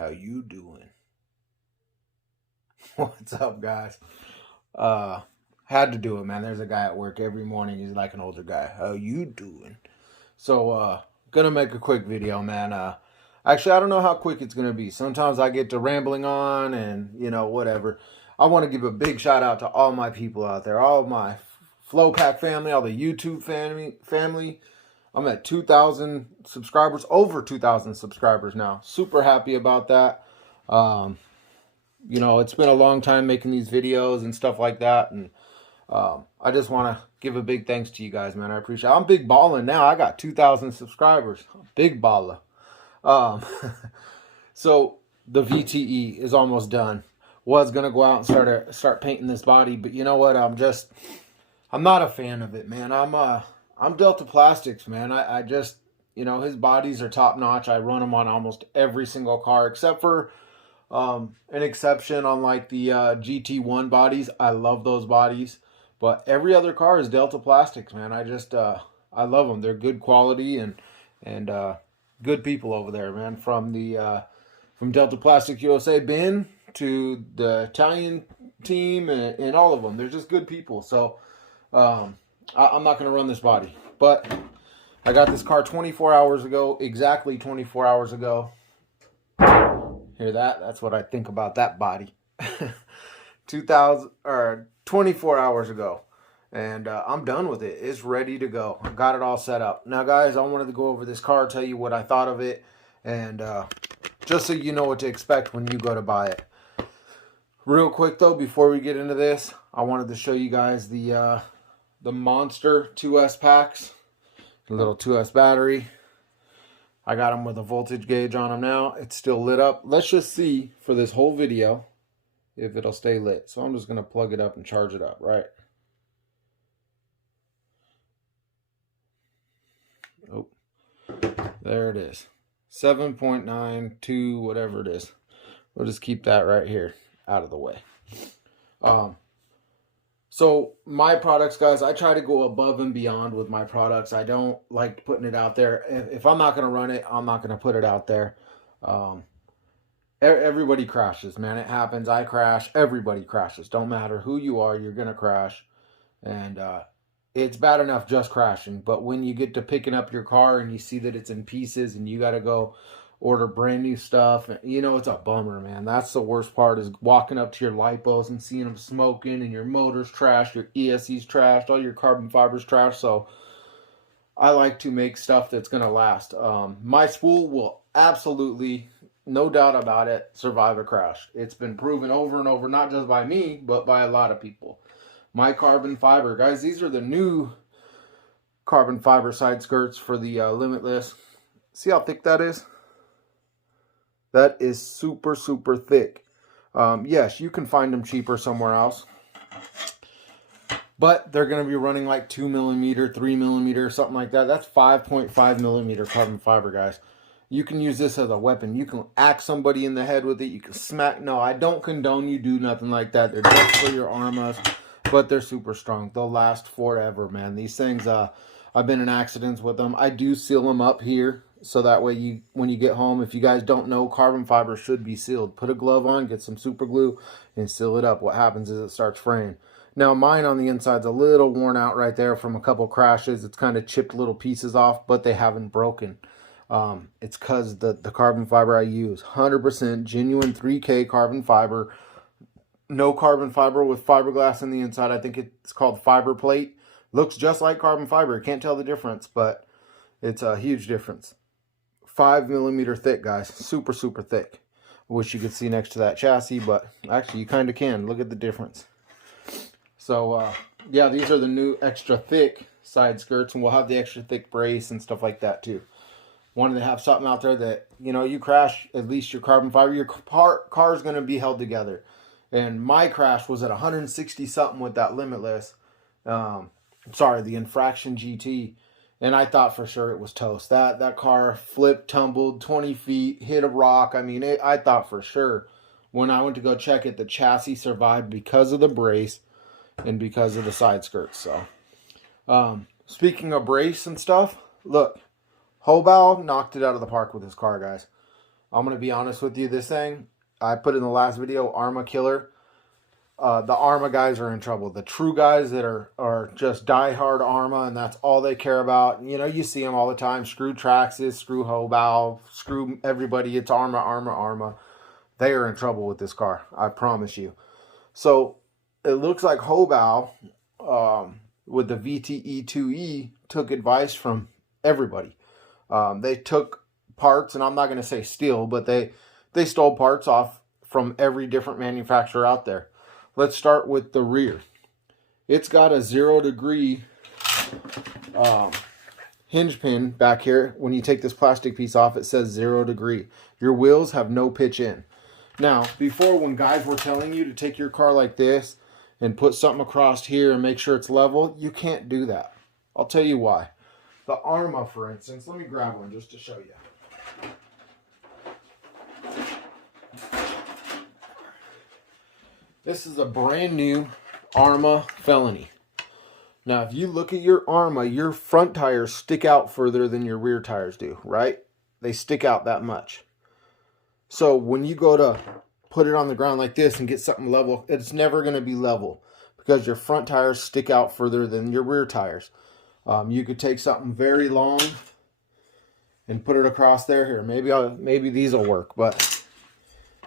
How you doing? What's up, guys? Had to do it, man. There's a guy at work every morning. He's like an older guy. How you doing? So, gonna make a quick video, man. Actually, I don't know how quick it's gonna be. Sometimes I get to rambling on and, whatever. I want to give a big shout out to all my people out there, all of my Flow Pack family, all the YouTube family. I'm at 2,000 subscribers, over 2,000 subscribers now. Super happy about that. It's been a long time making these videos and stuff like that. And I just want to give a big thanks to you guys, man. I appreciate it. I'm big balling now. I got 2,000 subscribers. Big baller. So the VTE is almost done. Was going to go out and start painting this body. But you know what? I'm not a fan of it, man. I'm Delta Plastics, man. I just, his bodies are top notch. I run them on almost every single car, except for an exception on like the GT1 bodies. I love those bodies, but every other car is Delta Plastics, man. I just, I love them. They're good quality and good people over there, man. From Delta Plastics USA, Ben, to the Italian team and all of them. They're just good people. So, I'm not going to run this body, but I got this car 24 hours ago, exactly 24 hours ago. Hear that? That's what I think about that body. 24 hours ago, and I'm done with it. It's ready to go. I got it all set up. Now, guys, I wanted to go over this car, tell you what I thought of it, and just so you know what to expect when you go to buy it. Real quick, though, before we get into this, I wanted to show you guys the Monster 2S packs, the little 2S battery. I got them with a voltage gauge on them now. It's still lit up. Let's just see for this whole video if it'll stay lit. So I'm just going to plug it up and charge it up, right? Oh, there it is. 7.92, whatever it is. We'll just keep that right here out of the way. So my products, guys, I try to go above and beyond with my products. I don't like putting it out there. If I'm not going to run it, I'm not going to put it out there. Everybody crashes, man. It happens. I crash. Everybody crashes. Don't matter who you are, you're going to crash. And it's bad enough just crashing. But when you get to picking up your car and you see that it's in pieces and you got to go order brand new stuff, it's a bummer, man. That's the worst part, is walking up to your lipos and seeing them smoking and your motor's trashed, your ESC's trashed, all your carbon fibers trashed. So I like to make stuff that's going to last. My spool will absolutely, no doubt about it, survive a crash. It's been proven over and over, not just by me, but by a lot of people. My carbon fiber, guys, these are the new carbon fiber side skirts for the Limitless. See how thick that is? That is super, super thick. Yes, you can find them cheaper somewhere else. But they're going to be running like 2 millimeter, 3 millimeter, something like that. That's 5.5 millimeter carbon fiber, guys. You can use this as a weapon. You can axe somebody in the head with it. You can smack. No, I don't condone you do nothing like that. They're just for your arrmas, but they're super strong. They'll last forever, man. These things, I've been in accidents with them. I do seal them up here, so that way when you get home, if you guys don't know, carbon fiber should be sealed. Put a glove on, get some super glue, and seal it up. What happens is it starts fraying. Now, mine on the inside's a little worn out right there from a couple crashes. It's kind of chipped little pieces off, but they haven't broken. It's because the carbon fiber I use, 100% genuine 3K carbon fiber. No carbon fiber with fiberglass in the inside. I think it's called fiber plate. Looks just like carbon fiber. Can't tell the difference, but it's a huge difference. 5 millimeter thick, guys. Super, super thick. Wish you could see next to that chassis, but actually you kind of can. Look at the difference. So, yeah, these are the new extra thick side skirts, and we'll have the extra thick brace and stuff like that too. Wanted to have something out there that, you crash, at least your carbon fiber, your car's going to be held together. And my crash was at 160 something with that Limitless. Sorry, the Infraction GT. And I thought for sure it was toast. That car flipped, tumbled 20 feet, hit a rock. I mean, I thought for sure. When I went to go check it, the chassis survived because of the brace and because of the side skirts. So, speaking of brace and stuff, look, hobao knocked it out of the park with his car, guys. I'm going to be honest with you. This thing, I put in the last video, arrma killer. The arrma guys are in trouble. The true guys that are just diehard arrma, and that's all they care about. You know, you see them all the time. Screw Traxxas, screw hobao, screw everybody. It's arrma, arrma, arrma. They are in trouble with this car. I promise you. So it looks like hobao with the VTE2E took advice from everybody. They took parts, and I'm not going to say steal, but they stole parts off from every different manufacturer out there. Let's start with the rear. It's got a 0 degree hinge pin back here. When you take this plastic piece off, it says 0 degree. Your wheels have no pitch in. Now, before, when guys were telling you to take your car like this and put something across here and make sure it's level, you can't do that. I'll tell you why. The arrma, for instance, let me grab one just to show you. This is a brand new arrma Felony. Now, if you look at your arrma, your front tires stick out further than your rear tires do, right? They stick out that much. So when you go to put it on the ground like this and get something level, it's never going to be level because your front tires stick out further than your rear tires. You could take something very long and put it across there. Here, maybe these will work, but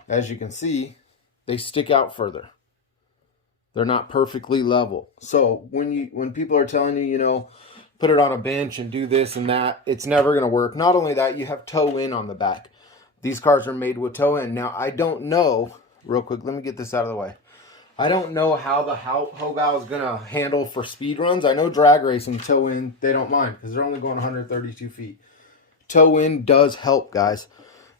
as you can see, they stick out further. They're not perfectly level. So when people are telling you, you know, put it on a bench and do this and that, it's never going to work. Not only that, you have toe in on the back. These cars are made with toe in. Now, I don't know, real quick, let me get this out of the way. I don't know how the hobao is going to handle for speed runs. I know drag racing, toe in, they don't mind because they're only going 132 feet. Toe in does help, guys.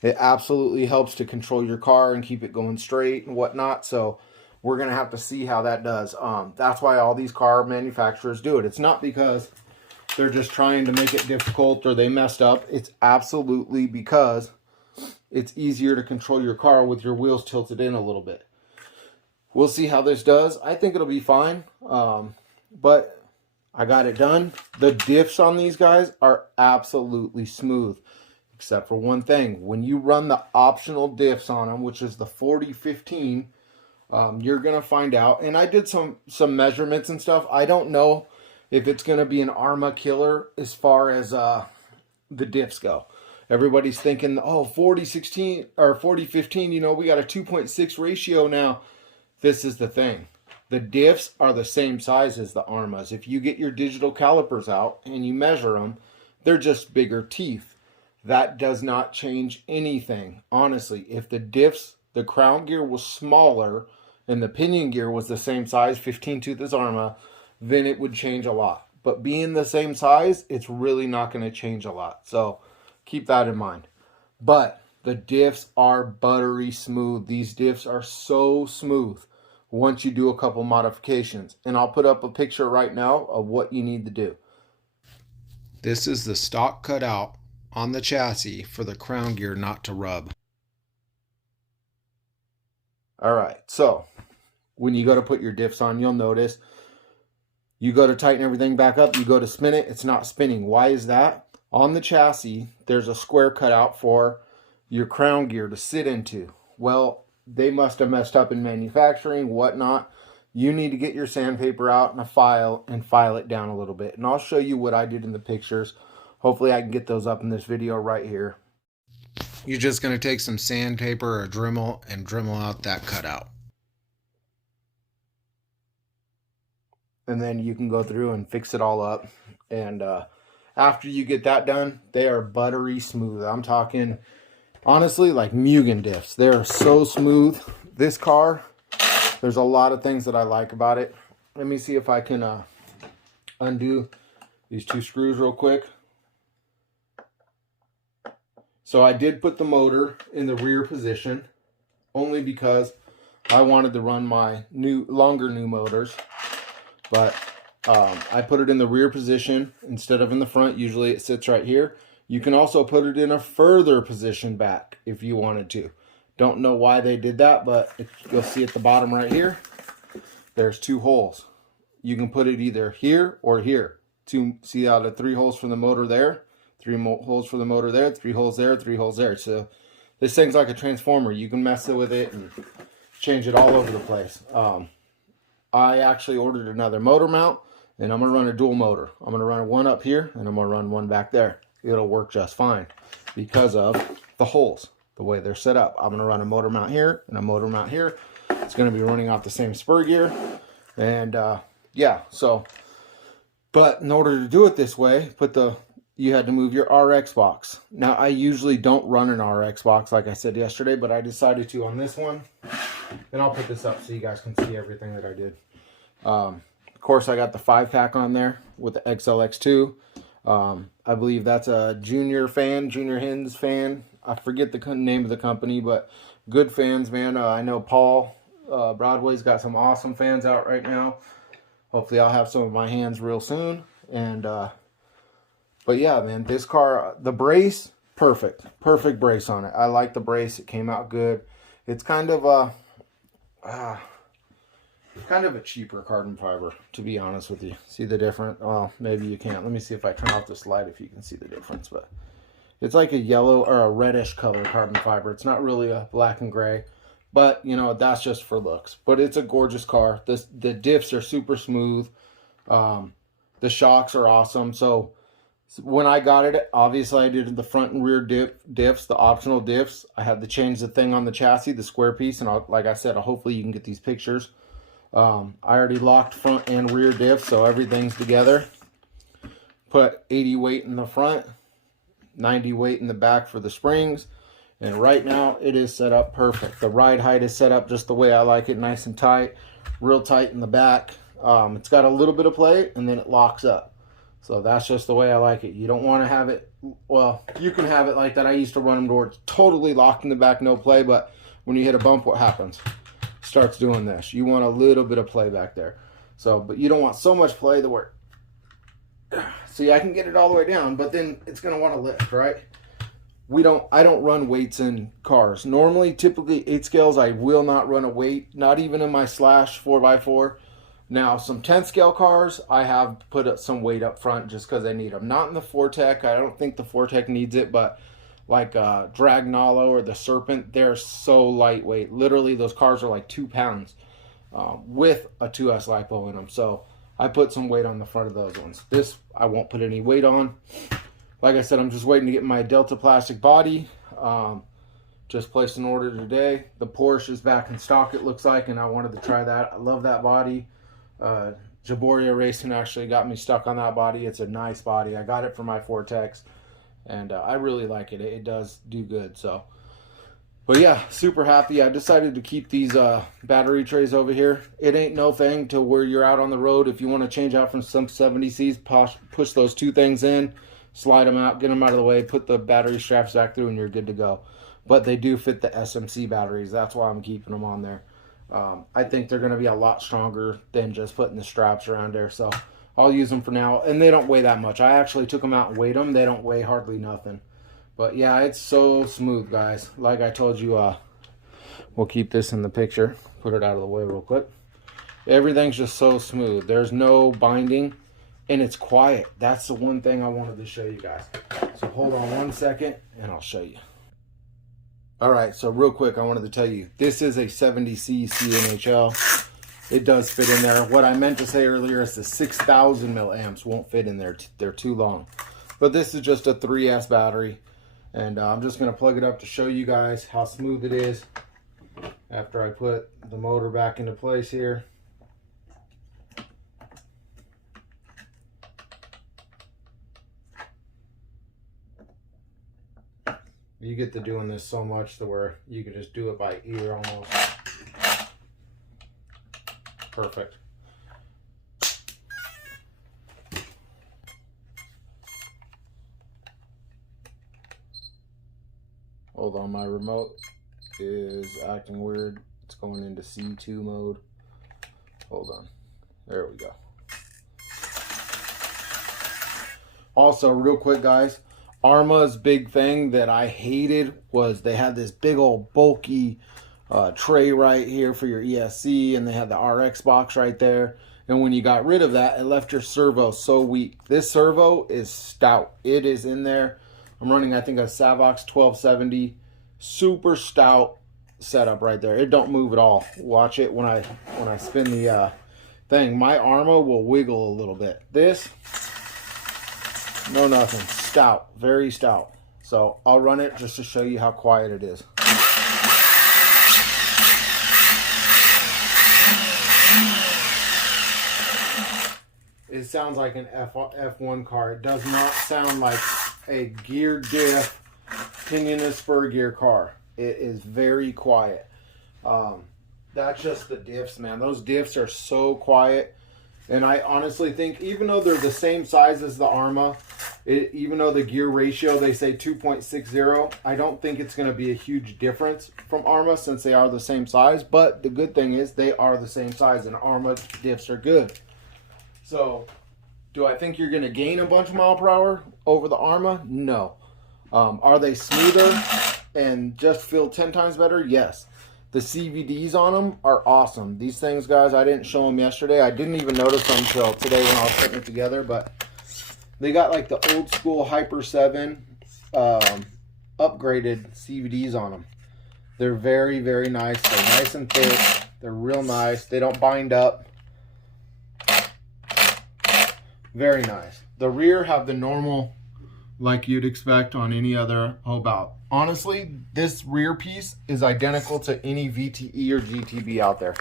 It absolutely helps to control your car and keep it going straight and whatnot. So we're going to have to see how that does. That's why all these car manufacturers do it. It's not because they're just trying to make it difficult or they messed up. It's absolutely because it's easier to control your car with your wheels tilted in a little bit. We'll see how this does. I think it'll be fine. But I got it done. The diffs on these guys are absolutely smooth. Except for one thing. When you run the optional diffs on them, which is the 40-15, you're going to find out. And I did some measurements and stuff. I don't know if it's going to be an arrma killer as far as the diffs go. Everybody's thinking, oh, 40-16 or 40-15, you know, we got a 2.6 ratio now. This is the thing. The diffs are the same size as the arrmas. If you get your digital calipers out and you measure them, they're just bigger teeth. That does not change anything. Honestly, if the diffs, the crown gear was smaller and the pinion gear was the same size, 15 tooth as arrma, then it would change a lot. But being the same size, it's really not going to change a lot. So keep that in mind. But the diffs are buttery smooth. These diffs are so smooth once you do a couple modifications. And I'll put up a picture right now of what you need to do. This is the stock cutout on the chassis for the crown gear not to rub. Alright, so when you go to put your diffs on, you'll notice you go to tighten everything back up, you go to spin it, it's not spinning. Why is that? On the chassis, there's a square cutout for your crown gear to sit into. Well, they must have messed up in manufacturing, whatnot. You need to get your sandpaper out and a file and file it down a little bit. And I'll show you what I did in the pictures. Hopefully I can get those up in this video right here. You're just going to take some sandpaper or Dremel and Dremel out that cutout. And then you can go through and fix it all up. And after you get that done, they are buttery smooth. I'm talking, honestly, like Mugen diffs. They're so smooth. This car, there's a lot of things that I like about it. Let me see if I can undo these two screws real quick. So I did put the motor in the rear position only because I wanted to run my longer new motors. But I put it in the rear position instead of in the front. Usually it sits right here. You can also put it in a further position back if you wanted to. Don't know why they did that, but you'll see at the bottom right here, there's two holes. You can put it either here or here. See how the 3 holes for the motor there? 3 holes for the motor there, 3 holes there, 3 holes there. So This thing's like a transformer. You can mess with it and change it all over the place. I actually ordered another motor mount, and I'm going to run a dual motor. I'm going to run one up here, and I'm going to run one back there. It'll work just fine because of the holes, the way they're set up. I'm going to run a motor mount here and a motor mount here. It's going to be running off the same spur gear. And yeah, so, but in order to do it this way, you had to move your RX box. Now, I usually don't run an RX box like I said yesterday, but I decided to on this one. And I'll put this up so you guys can see everything that I did. Of course, I got the 5-pack on there with the XLX2. I believe that's a Junior Hens fan. I forget the name of the company, but good fans, man. I know Paul Broadway's got some awesome fans out right now. Hopefully I'll have some in my hands real soon. And but yeah, man, this car, the brace, perfect brace on it. I like the brace. It came out good. It's kind of a cheaper carbon fiber, to be honest with you. See the difference? Well, maybe you can't. Let me see if I turn off this light if you can see the difference. But it's like a yellow or a reddish color carbon fiber. It's not really a black and gray, but you know, that's just for looks. But it's a gorgeous car. The diffs are super smooth. The shocks are awesome. So when I got it, obviously I did the front and rear diffs, the optional diffs. I had to change the thing on the chassis, the square piece, and like I said, hopefully you can get these pictures. I already locked front and rear diffs, so everything's together. Put 80 weight in the front, 90 weight in the back for the springs, and right now it is set up perfect. The ride height is set up just the way I like it, nice and tight, real tight in the back. It's got a little bit of play, and then it locks up. So that's just the way I like it. You don't want to have it, well, you can have it like that. I used to run them to where it's totally locked in the back, no play, but when you hit a bump, what happens? Starts doing this. You want a little bit of play back there. So, but you don't want so much play that we're, see, I can get it all the way down, but then it's going to want to lift, right? I don't run weights in cars. Normally, typically 8 scales, I will not run a weight, not even in my Slash 4x4. Now, some 10 scale cars, I have put some weight up front just because I need them. Not in the Fortec. I don't think the Fortec needs it, but like Dragnolo or the Serpent, they're so lightweight. Literally, those cars are like 2 pounds with a 2S LiPo in them. So I put some weight on the front of those ones. This, I won't put any weight on. Like I said, I'm just waiting to get my Delta plastic body. Just placed an order today. The Porsche is back in stock, it looks like, and I wanted to try that. I love that body. Jaboria Racing actually got me stuck on that body. It's a nice body. I got it for my Vortex, and I really like it. It does do good. So, but yeah, super happy. I decided to keep these battery trays over here. It ain't no thing to where you're out on the road. If you want to change out from some 70Cs, push those 2 things in, slide them out, get them out of the way, put the battery straps back through, and you're good to go. But they do fit the SMC batteries. That's why I'm keeping them on there. I think they're going to be a lot stronger than just putting the straps around there. So I'll use them for now. And they don't weigh that much. I actually took them out and weighed them. They don't weigh hardly nothing. But yeah, it's so smooth, guys. Like I told you, we'll keep this in the picture. Put it out of the way real quick. Everything's just so smooth. There's no binding. And it's quiet. That's the one thing I wanted to show you guys. So hold on one second and I'll show you. Alright, so real quick, I wanted to tell you, this is a 70C CNHL. It does fit in there. What I meant to say earlier is the 6,000 milliamps won't fit in there. They're too long. But this is just a 3S battery. And I'm just going to plug it up to show you guys how smooth it is after I put the motor back into place here. You get to doing this so much to where you can just do it by ear almost. Perfect. Hold on, my remote is acting weird. It's going into C2 mode. Hold on. There we go. Also, real quick, guys. Arrma's big thing that I hated was they had this big old bulky tray right here for your ESC, and they had the RX box right there. And when you got rid of that, it left your servo so weak. This servo is stout. It is in there. I'm running, I think, a Savox 1270 Super stout setup right there. It don't move at all. Watch it when I spin the thing. My arrma will wiggle a little bit. This, no nothing. Stout, very stout. So I'll run it just to show you how quiet it is. It sounds like an F1 car. It does not sound like a gear diff, pinion and spur gear car. It is very quiet. That's just the diffs, man. Those diffs are so quiet. And I honestly think, even though they're the same size as the arrma, even though the gear ratio, they say 2.60, I don't think it's going to be a huge difference from arrma since they are the same size. But the good thing is they are the same size, and arrma diffs are good. So, do I think you're going to gain a bunch of mile per hour over the arrma? No. Are they smoother and just feel 10 times better? Yes. The CVDs on them are awesome. These things, guys, I didn't show them yesterday. I didn't even notice them until today when I was putting it together. But they got like the old school Hyper 7 upgraded CVDs on them. They're very, very nice. They're nice and thick. They're real nice. They don't bind up. Very nice. The rear have the normal, like you'd expect on any other hobao. Honestly, this rear piece is identical to any VTE or GTB out there.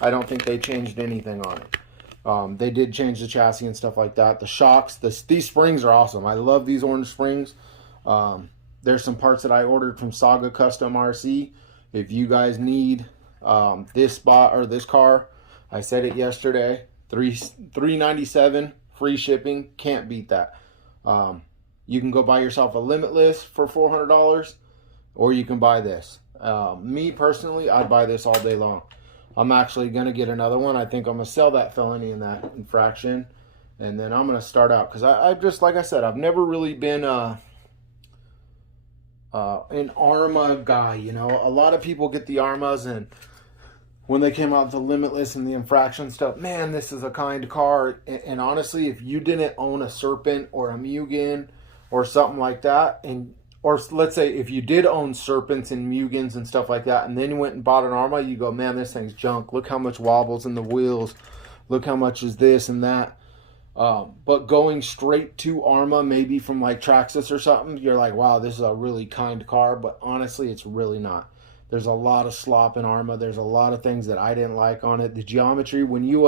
I don't think they changed anything on it. They did change the chassis and stuff like that. The shocks, these springs are awesome. I love these orange springs. There's some parts that I ordered from Saga Custom RC. If you guys need this spot or this car, I said it yesterday, $397 free shipping. Can't beat that. You can go buy yourself a Limitless for $400, or you can buy this. Me personally, I'd buy this all day long. I'm actually going to get another one. I think I'm going to sell that felony in that infraction, and then I'm going to start out. Because I just, like I said, I've never really been an arrma guy, you know. A lot of people get the arrmas, and when they came out with the Limitless and the infraction stuff, man, this is a kind car. And honestly, if you didn't own a Serpent or a Mugen or something like that, or let's say if you did own Serpents and Mugens and stuff like that, and then you went and bought an arrma, you go, man, this thing's junk. Look how much wobbles in the wheels. Look how much is this and that. But going straight to arrma, maybe from like Traxxas or something, you're like, wow, this is a really kind car. But honestly, it's really not. There's a lot of slop in arrma. There's a lot of things that I didn't like on it. The geometry, when you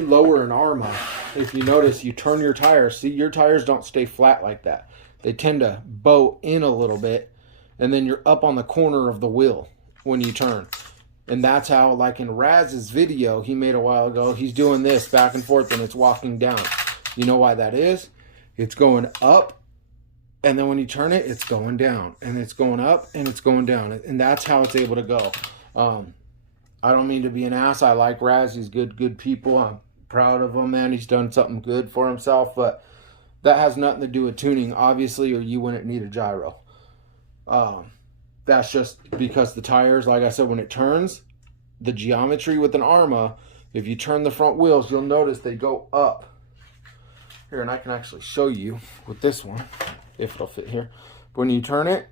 lower an arrma, if you notice, you turn your tires. See, your tires don't stay flat like that. They tend to bow in a little bit, and then you're up on the corner of the wheel when you turn. And that's how, like in Raz's video he made a while ago, he's doing this back and forth, and it's walking down. You know why that is? It's going up, and then when you turn it, it's going down. And it's going up, and it's going down. And that's how it's able to go. I don't mean to be an ass. I like Raz. He's good people. I'm proud of him, man. He's done something good for himself. But that has nothing to do with tuning, obviously, or you wouldn't need a gyro. That's just because the tires, like I said, when it turns, the geometry with an arrma, if you turn the front wheels, you'll notice they go up. Here, and I can actually show you with this one, if it'll fit here. But when you turn it,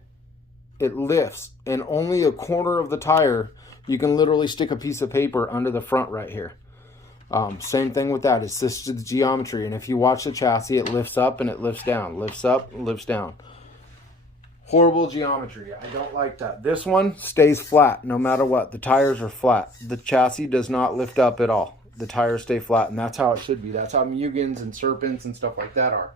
it lifts. And only a corner of the tire, you can literally stick a piece of paper under the front right here. Same thing with that. It's just the geometry. And if you watch the chassis, it lifts up and it lifts down. Lifts up, lifts down. Horrible geometry. I don't like that. This one stays flat no matter what. The tires are flat. The chassis does not lift up at all. The tires stay flat, and that's how it should be. That's how Mugens and Serpents and stuff like that are.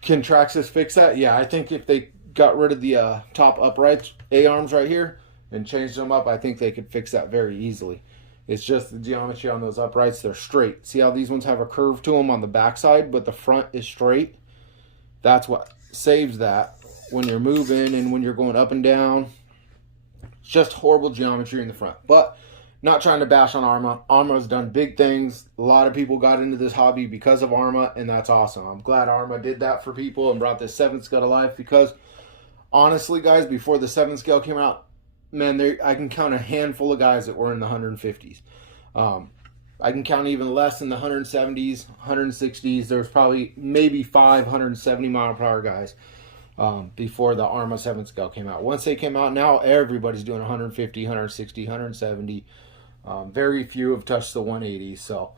Can Traxxas fix that? Yeah, I think if they got rid of the top uprights, A-arms right here, and changed them up, I think they could fix that very easily. It's just the geometry on those uprights. They're straight. See how these ones have a curve to them on the backside, but the front is straight? That's what saves that when you're moving and when you're going up and down. It's just horrible geometry in the front. But not trying to bash on arrma. Arrma's done big things. A lot of people got into this hobby because of arrma, and that's awesome. I'm glad arrma did that for people and brought this 7th scale to life, because honestly, guys, before the 7th scale came out, man, I can count a handful of guys that were in the 150s. I can count even less in the 170s, 160s. There was probably maybe 570 mile per hour guys. before the Arrma 7 scale came out. Once they came out, now everybody's doing 150, 160, 170. Very few have touched the 180, so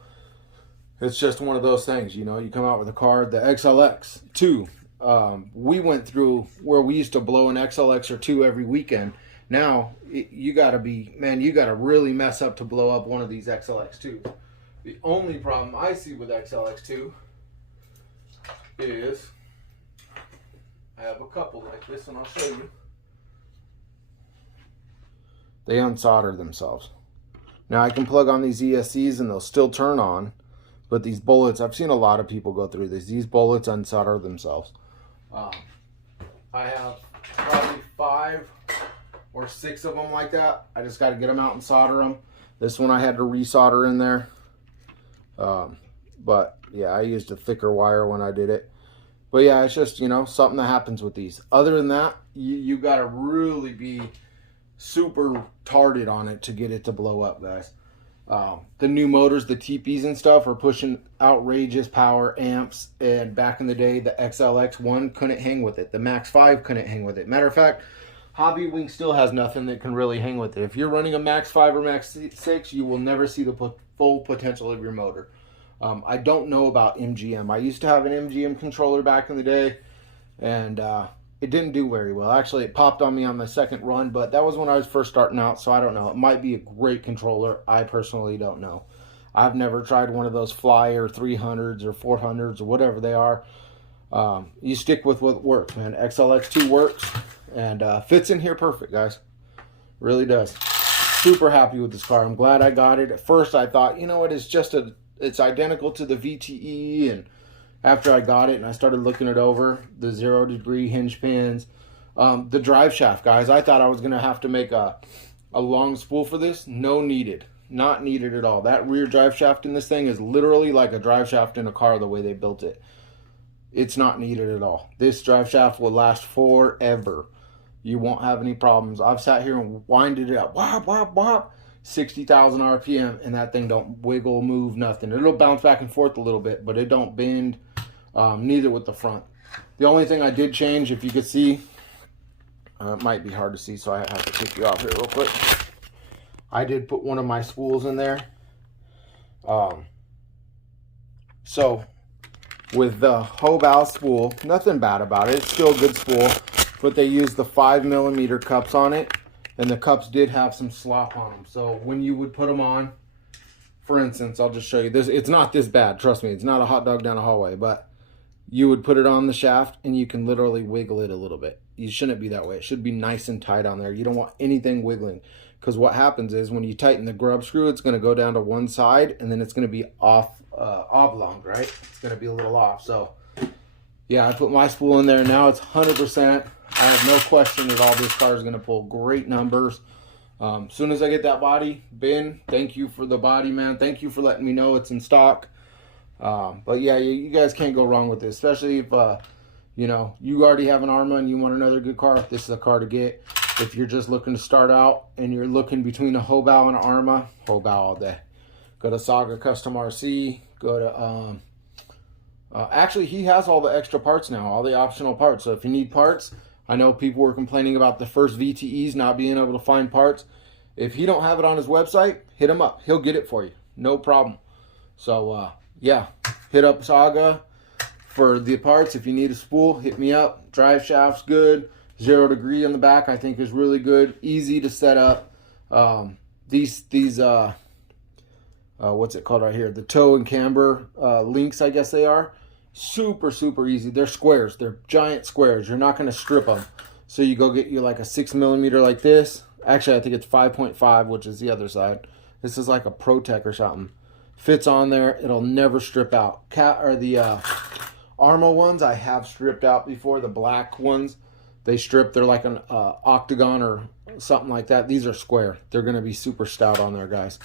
it's just one of those things. You know, you come out with a car, the XLX 2. We went through where we used to blow an XLX or 2 every weekend. Now, you got to be, man, you got to really mess up to blow up one of these XLX 2s. The only problem I see with XLX 2 is I have a couple like this, and I'll show you. They unsolder themselves. Now, I can plug on these ESCs and they'll still turn on, but these bullets, I've seen a lot of people go through this. These bullets unsolder themselves. I have probably 5 or 6 of them like that. I just got to get them out and solder them. This one I had to resolder in there. But yeah, I used a thicker wire when I did it. But yeah, it's just, you know, something that happens with these. Other than that, you got to really be super tarded on it to get it to blow up, guys. The new motors, the TPs and stuff, are pushing outrageous power amps, and back in the day the XLX1 couldn't hang with it. The Max 5 couldn't hang with it. Matter of fact, Hobby Wing still has nothing that can really hang with it. If you're running a Max 5 or Max 6, you will never see the full potential of your motor. I don't know about MGM. I used to have an MGM controller back in the day, and it didn't do very well. Actually, it popped on me on my second run, but that was when I was first starting out, so I don't know. It might be a great controller. I personally don't know. I've never tried one of those Flyer 300s or 400s or whatever they are. You stick with what works, man. XLX2 works and fits in here perfect, guys. Really does. Super happy with this car. I'm glad I got it. At first, I thought, you know what, it's identical to the VTE, and after I got it and I started looking it over, the 0 degree hinge pins, the drive shaft, guys, I thought I was going to have to make a long spool for this. No needed. Not needed at all. That rear drive shaft in this thing is literally like a drive shaft in a car the way they built it. It's not needed at all. This drive shaft will last forever. You won't have any problems. I've sat here and winded it up. Whop, whop, whop. 60,000 RPM, and that thing don't wiggle, move, nothing. It'll bounce back and forth a little bit, but it don't bend. Neither with the front. The only thing I did change, if you could see, it might be hard to see, so I have to take you off here real quick. I did put one of my spools in there. So with the hobao spool, nothing bad about it. It's still a good spool, but they used the 5mm cups on it, and the cups did have some slop on them. So when you would put them on, for instance, I'll just show you this. It's not this bad, trust me. It's not a hot dog down a hallway, but you would put it on the shaft and you can literally wiggle it a little bit. You shouldn't be that way. It should be nice and tight on there. You don't want anything wiggling, because what happens is when you tighten the grub screw, it's going to go down to one side and then it's going to be off, oblong, right? It's going to be a little off. So yeah, I put my spool in there. Now it's 100%. I have no question at all this car is going to pull great numbers. As soon as I get that body, Ben, thank you for the body, man. Thank you for letting me know it's in stock. But yeah, you guys can't go wrong with this, especially if, you know, you already have an Arrma and you want another good car. This is a car to get. If you're just looking to start out and you're looking between a hobao and an Arrma, hobao all day. Go to Saga Custom RC. Go to, actually, he has all the extra parts now, all the optional parts. So if you need parts, I know people were complaining about the first VTEs not being able to find parts. If he don't have it on his website, hit him up. He'll get it for you. No problem. So, yeah, hit up Saga for the parts. If you need a spool, hit me up. Drive shaft's good. 0 degree on the back, I think, is really good. Easy to set up. These what's it called right here? The toe and camber links, I guess they are. Super, super easy. They're squares. They're giant squares. You're not going to strip them. So you go get you like a 6mm like this. Actually, I think it's 5.5, which is the other side. This is like a ProTech or something. Fits on there. It'll never strip out. The Arrma ones I have stripped out before. The black ones, they strip. They're like an octagon or something like that. These are square. They're going to be super stout on there, guys.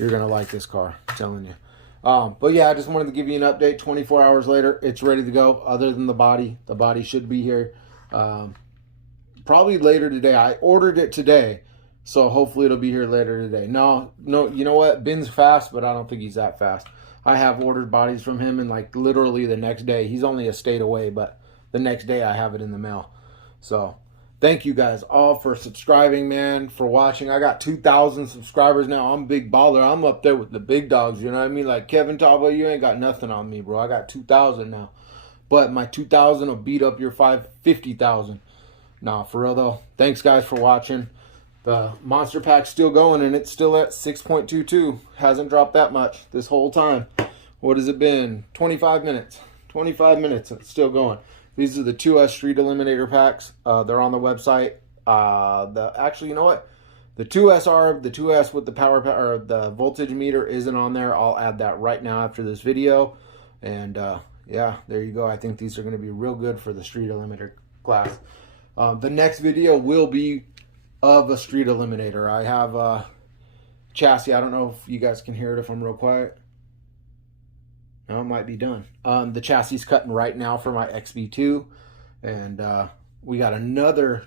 You're going to like this car. I'm telling you. But yeah, I just wanted to give you an update. 24 hours later, it's ready to go. Other than the body should be here probably later today. I ordered it today, so hopefully it'll be here later today. No, you know what? Ben's fast, but I don't think he's that fast. I have ordered bodies from him, and like literally the next day. He's only a state away, but the next day I have it in the mail. So thank you guys all for subscribing, man, for watching. I got 2,000 subscribers now. I'm a big baller. I'm up there with the big dogs, you know what I mean? Like Kevin Tabo, you ain't got nothing on me, bro. I got 2,000 now. But my 2,000 will beat up your 50,000. Nah, for real though. Thanks guys for watching. The monster pack's still going, and it's still at 6.22. Hasn't dropped that much this whole time. What has it been? 25 minutes. 25 minutes. It's still going. These are the 2S Street Eliminator packs. They're on the website. Actually, you know what? The 2S the 2S with the or the voltage meter isn't on there. I'll add that right now after this video. And yeah, there you go. I think these are going to be real good for the Street Eliminator class. The next video will be of a Street Eliminator. I have a chassis. I don't know if you guys can hear it if I'm real quiet. No, it might be done. The chassis is cutting right now for my XB2. And we got another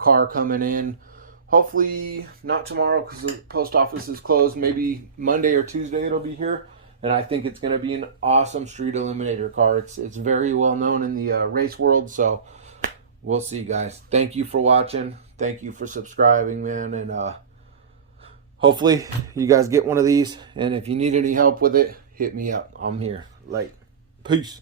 car coming in. Hopefully not tomorrow because the post office is closed. Maybe Monday or Tuesday it'll be here. And I think it's going to be an awesome Street Eliminator car. It's very well known in the race world. So we'll see, guys. Thank you for watching. Thank you for subscribing, man. And hopefully you guys get one of these. And if you need any help with it, hit me up. I'm here. Like, peace.